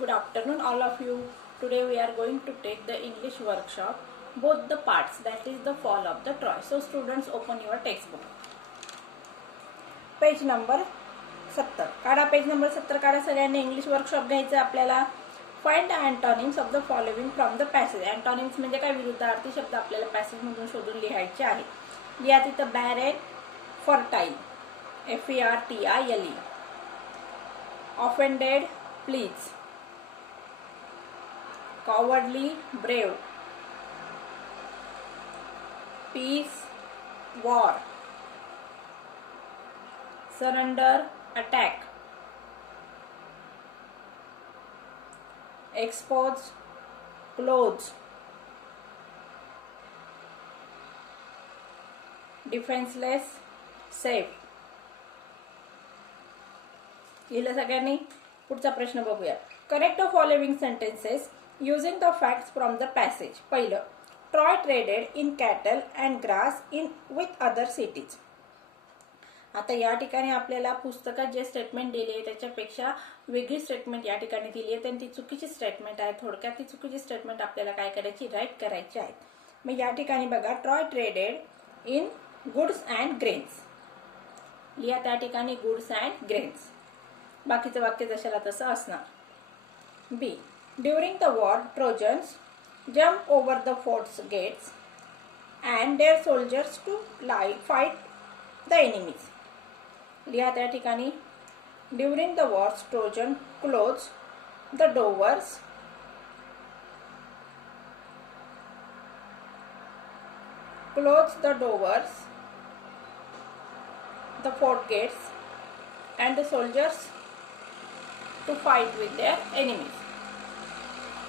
Good afternoon all of you. Today we are going to take the English workshop, both the parts, that is the fall of the Troy. So students, open your textbook. Page number 70 काढा. Page number 70 काढा. सगळ्यांनी English workshop घ्यायचं आपल्याला. Find the antonyms of the following from the passage. Antonyms म्हणजे काय? विरुद्धार्थी शब्द आपल्याला passage मधून शोधून लिहायचे आहेत. लिहा तिथं barren, fertile, FERTILE, offended, please, cowardly, brave, peace, war, surrender, attack, expose, close, defenseless, safe. लिहिलं सगळ्यांनी? पुढचा प्रश्न बघूया. Correct the following sentences using the facts from the passage. पहिलं, Troy traded in cattle and grass with other cities. आता या ठिकाणी आपल्याला पुस्तकात जे स्टेटमेंट दिली आहे त्याच्यापेक्षा वेगळी स्टेटमेंट या ठिकाणी दिली आहे, आणि ती चुकीची स्टेटमेंट आहे. थोडक्यात ती चुकीची स्टेटमेंट आपल्याला काय करायची? राईट करायची आहे. मग या ठिकाणी बघा, Troy traded in goods and grains. लिहा त्या ठिकाणी गुड्स अँड ग्रेन्स. बाकीचं वाक्य जशाला तसं असणार. बी, during the war, Trojans jumped over the fort's gates and their soldiers to fight the enemies. लिहा त्या ठिकाणी during the war, Trojans closed the doors the fort gates and the soldiers to fight with their enemies.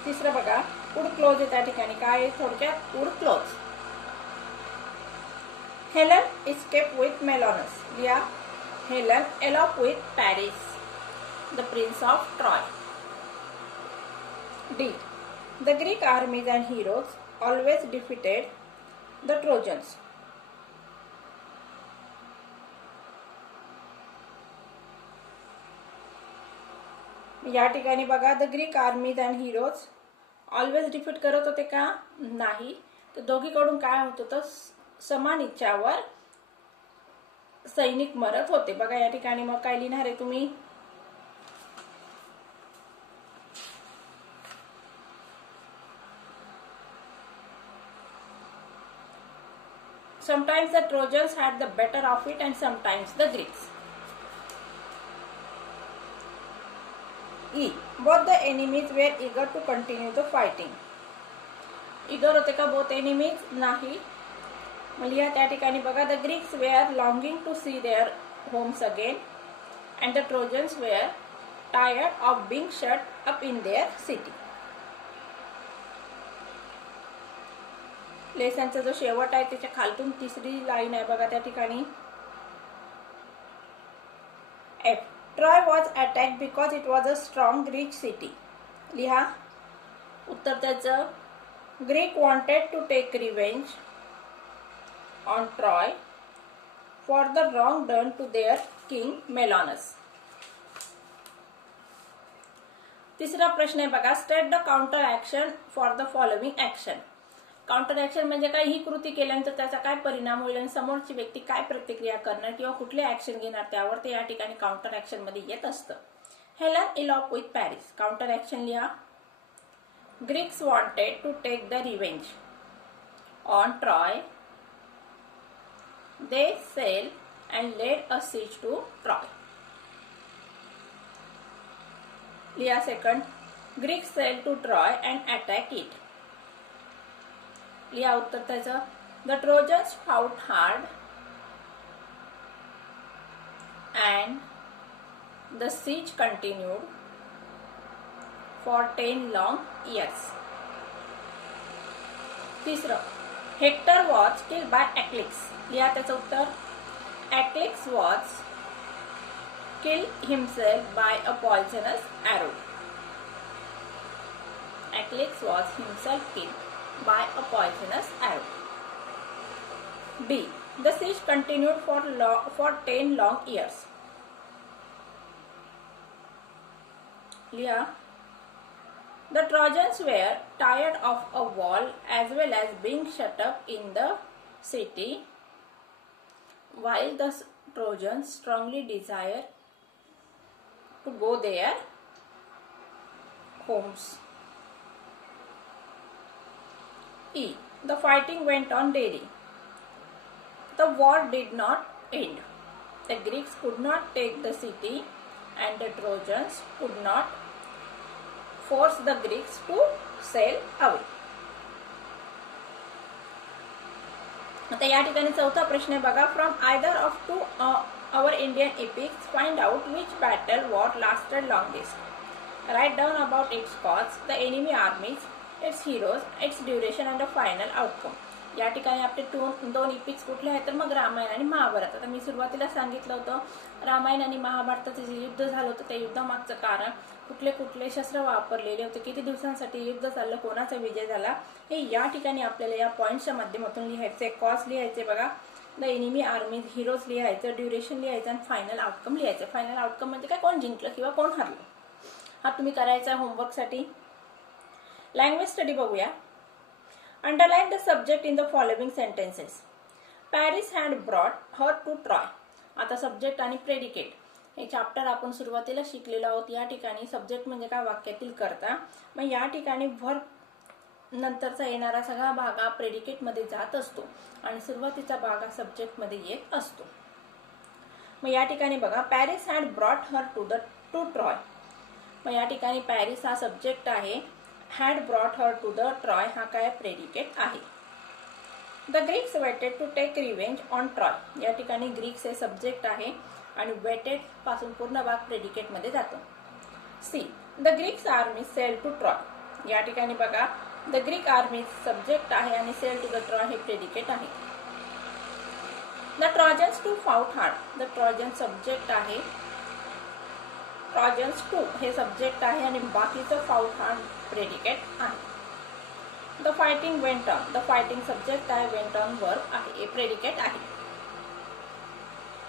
तिसरं बघा, would close आहे त्या ठिकाणी. काय थोडक्यात? Would close. Helen escaped with Menelaus. लिहा Helen eloped with Paris, the prince of Troy. D, the Greek armies and heroes always defeated the Trojans. या ठिकाणी बघा, the Greek आर्मीज and heroes always defeat करत होते का? नाही. तर दोघीकडून काय होत होतं? समान इच्छावर सैनिक मरत होते. बघा या ठिकाणी मग काय लिहिणार आहे तुम्ही? Sometimes the Trojans had the better of it and sometimes the Greeks. E, both the enemies were eager to continue the fighting. Eager होते का both enemies? नाही. मग लिहा त्या ठिकाणी बघा, the Greeks were longing to see their homes again and the Trojans were tired of being shut up in their city. लेसनचा जो शेवट आहे त्याच्या खालतून तिसरी लाईन आहे बघा त्या ठिकाणी. F, Troy was attacked because it was a strong Greek city. लिहा उत्तर त्याचं. Greek wanted to take revenge on Troy for the wrong done to their king Menelaus. तिसरा प्रश्न आहे बघा, state the counter action for the following action. Counter action म्हणजे काय? ही कृती केल्यानंतर त्याचा काय परिणाम होईल आणि समोरची व्यक्ती काय प्रतिक्रिया करणार किंवा कुठले ऍक्शन घेणार त्यावर ते या ठिकाणी काउंटर ऍक्शन मध्ये येत असतं. Helen eloped with Paris. Counter action लिहा. Greeks wanted to take the revenge on Troy. They sailed and laid a siege to Troy. लिहा second. Greeks sailed to Troy and attacked it. लिहा उत्तर त्याचं. The Trojans fought hard and the siege continued for 10 long years. तिसरं, Hector was killed by Achilles. लिहा त्याचं उत्तर. Achilles was killed himself by a poisonous arrow. Achilles was himself killed by a poisonous arrow. D, the siege continued for 10 long years. लिहा The Trojans were tired of a wall as well as being shut up in the city, while the Trojans strongly desired to go their homes. E. The fighting went on daily. The war did not end. The Greeks could not take the city and the Trojans could not force the Greeks to sail away. आता या ठिकाणी चौथा प्रश्न आहे बघा. From either of two our Indian epics, find out which battle war lasted longest. Write down about its cause, the enemy armies, its heroes, its duration and the final outcome. या ठिकाणी आपले दोन इपिक्स कुठले आहेत तर मग रामायण आणि महाभारत. आता मी सुरुवातीला सांगितलं होतं रामायण आणि महाभारताचं जे युद्ध झालं होतं त्या युद्धामागचं कारण, कुठले कुठले शस्त्र वापरलेले होते, किती दिवसांसाठी युद्ध चाललं, कोणाचा विजय झाला, हे या ठिकाणी आपल्याला या पॉईंटच्या माध्यमातून लिहायचे. कॉज लिहायचे बघा, द एनिमी आर्मीज, हिरोज लिहायचं, ड्युरेशन लिहायचं आणि फायनल आउटकम लिहायचं. फायनल आउटकम म्हणजे काय, कोण जिंकलं किंवा कोण हरलं, हा तुम्ही करायचा होमवर्कसाठी. लँग्वेज स्टडी बघूया. Underline the subject in the following sentences. Paris had brought her to Troy. आता सब्जेक्ट आणि प्रेडिकेट हे चॅप्टर आपण सुरुवातीला शिकलेलो आहोत. या ठिकाणी सब्जेक्ट म्हणजे काय, वाक्यातील कर्ता. मग या ठिकाणी वर्ब नंतरचा येणारा सगळा भाग हा प्रेडिकेट मध्ये जात असतो आणि सुरुवातीचा भाग हा सब्जेक्ट मध्ये येत असतो. मग या ठिकाणी बघा, Paris had brought her to Troy. मग या ठिकाणी पॅरिस हा सब्जेक्ट आहे, had brought her to the Troy हा काय प्रेडिकेट आहे. The Greeks waited to take revenge on Troy. या ठिकाणी ग्रीक्स हे सब्जेक्ट आहे आणि वेटेड पासून पूर्ण भाग प्रेडिकेट मध्ये जातो. C. The Greeks army sailed to Troy. या ठिकाणी बघा, the Greek army सब्जेक्ट आहे आणि sailed to the Troy हे प्रेडिकेट आहे. The Trojans too fought hard. The Trojan subject आहे, ट्रॉजन्स टू हे सब्जेक्ट आहे आणि बाकीचं फाउट हा प्रेडिकेट आहे. The fighting went on, the fighting subject आहे, वेंट ऑन वर्ब आहे, हे प्रेडिकेट आहे.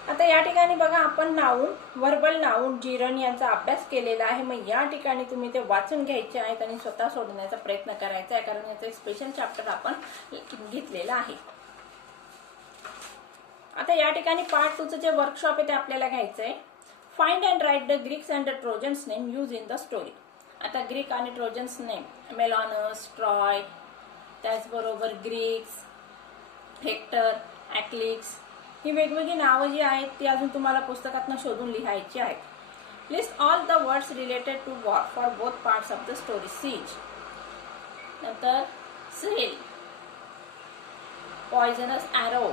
आता या ठिकाणी बघा, आपण नाऊन, व्हर्बल नाऊन, जिरण यांचा अभ्यास केलेला आहे. मग या ठिकाणी तुम्ही ते वाचून घ्यायचे आहेत आणि स्वतः सोडवण्याचा प्रयत्न करायचा आहे, कारण याचं एक स्पेशल चॅप्टर आपण घेतलेला आहे. आता या ठिकाणी पार्ट 2चं जे वर्कशॉप आहे ते आपल्याला घ्यायचं आहे. Find and write the Greeks and the trojans name use in the story. आता ग्रीक आणि ट्रोजन्स नेम, मेलॉनस, ट्रॉय, त्याचबरोबर ग्रीक्स, हेक्टर, ॲक्लिक्स, ही वेगवेगळी नावं जी आहेत ती अजून तुम्हाला पुस्तकातून शोधून लिहायची आहेत. List all the words related to war for both parts of the story. Siege, नंतर सेल, पॉयझनस ॲरो,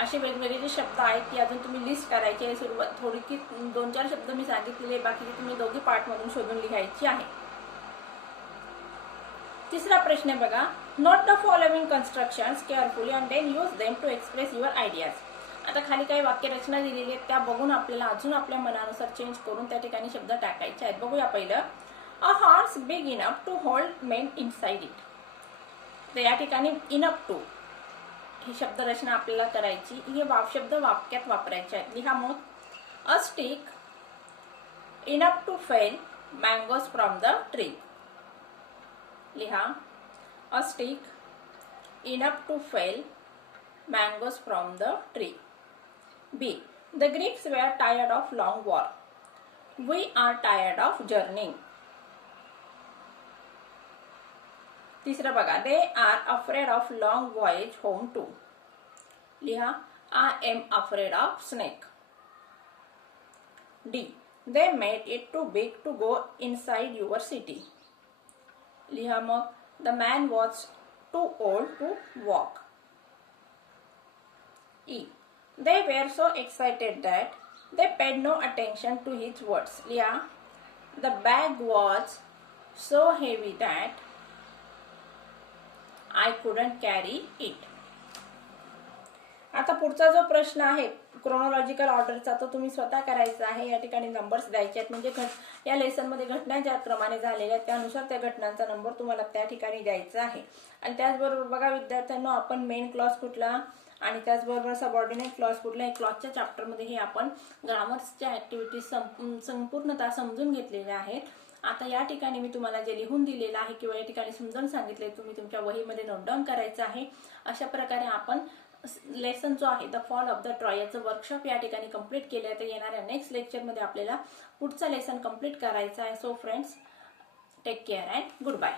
असे वेगवेगळे जे शब्द आहेत ती अजून तुम्ही लिस्ट करायची आहे. सुरुवात थोडी की 2-4 शब्द मी सांगितलेले, बाकीचे तुम्ही दोघी पार्ट मधून शोधून लिहायची आहे. तिसरा प्रश्न बघा, note the following constructions carefully and then use them to express your ideas. आता खाली काही वाक्यरचना दिलेली आहेत, त्या बघून आपल्याला अजून आपल्या मनानुसार चेंज करून त्या ठिकाणी शब्द टाकायचे आहेत. बघूया पहिलं, a horse big enough to hold men inside it. तर या ठिकाणी इनफ टू ही शब्दरचना आपल्याला करायची. हे शब्द वाक्यात वापरायचे आहेत. लिहा मग, a stick enough to fell mangoes from the tree. लिहा, a stick enough to fell mangoes from the tree. B. The Greeks were tired of long war. We are tired of journeying. तिसरं बघा, they are afraid of long voyage home too. लिहा, I am afraid of snake. D. They made it too big to go inside your city. लिहा मग, the man was too old to walk. E. They were so excited that they paid no attention to his words. लिहा, the bag was so heavy that I couldn't carry it. आता पुढचा जो प्रश्न आहे chronological ऑर्डरचा, तो तुम्ही स्वतः करायचा आहे. या ठिकाणी नंबर्स द्यायचे आहेत, म्हणजे या लेसन मध्ये घटना ज्या क्रमाने झालेल्या आहेत त्यानुसार त्या घटनांचा नंबर तुम्हाला त्या ठिकाणी द्यायचा आहे. आणि त्याचबरोबर बघा विद्यार्थ्यांना, आपण मेन क्लॉज कुठला आणि त्याचबरोबर सबऑर्डिनेट क्लॉज कुठला, हे क्लॉजच्या चॅप्टरमध्ये हे आपण ग्रामर्सच्या ऍक्टिव्हिटीज संपूर्णतः समजून घेतलेल्या आहेत. आता या ठिकाणी मी तुम्हाला जे लिहून दिलेलं आहे किंवा या ठिकाणी समजावून सांगितले तुम्ही तुमच्या वहीमध्ये नोट डाऊन करायचं आहे. अशा प्रकारे आपण लेसन जो आहे the fall of the Troy याचं वर्कशॉप या ठिकाणी कंप्लीट केलं आहे. तर येणाऱ्या नेक्स्ट लेक्चरमध्ये आपल्याला पुढचा लेसन कंप्लीट करायचा आहे. So friends, take care and good bye.